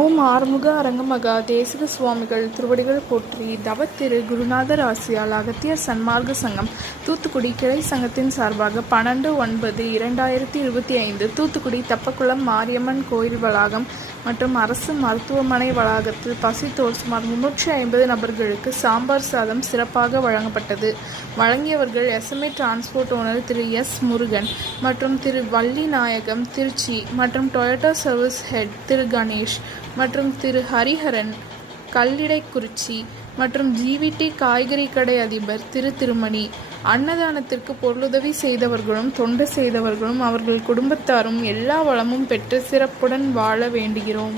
ஓம் ஆறுமுக அரங்கமகா தேசிக சுவாமிகள் திருவடிகள் போற்றி. தவத்திரு குருநாதர் ஆசியால் அகத்தியர் சன்மார்க்க சங்கம் தூத்துக்குடி கிளை சங்கத்தின் சார்பாக 12/9/2025 தூத்துக்குடி தப்பக்குளம் மாரியம்மன் கோயில் வளாகம் மற்றும் அரசு மருத்துவமனை வளாகத்தில் பசித்தோர் சுமார் 350 நபர்களுக்கு சாம்பார் சாதம் சிறப்பாக வழங்கப்பட்டது. வழங்கியவர்கள் SMA டிரான்ஸ்போர்ட் ஓனர் திரு எஸ் முருகன் மற்றும் திரு வள்ளிநாயகம் திருச்சி மற்றும் டொயோட்டா சர்வீஸ் ஹெட் திரு கணேஷ் மற்றும் திரு ஹரிஹரன் கல்லிடைக்குறிச்சி மற்றும் GVT காய்கறி கடை அதிபர் திரு திருமணி. அன்னதானத்திற்கு பொருளுதவி செய்தவர்களும் தொண்டு செய்தவர்களும் அவர்கள் குடும்பத்தாரும் எல்லா வளமும் பெற்று சிறப்புடன் வாழ வேண்டுகிறோம்.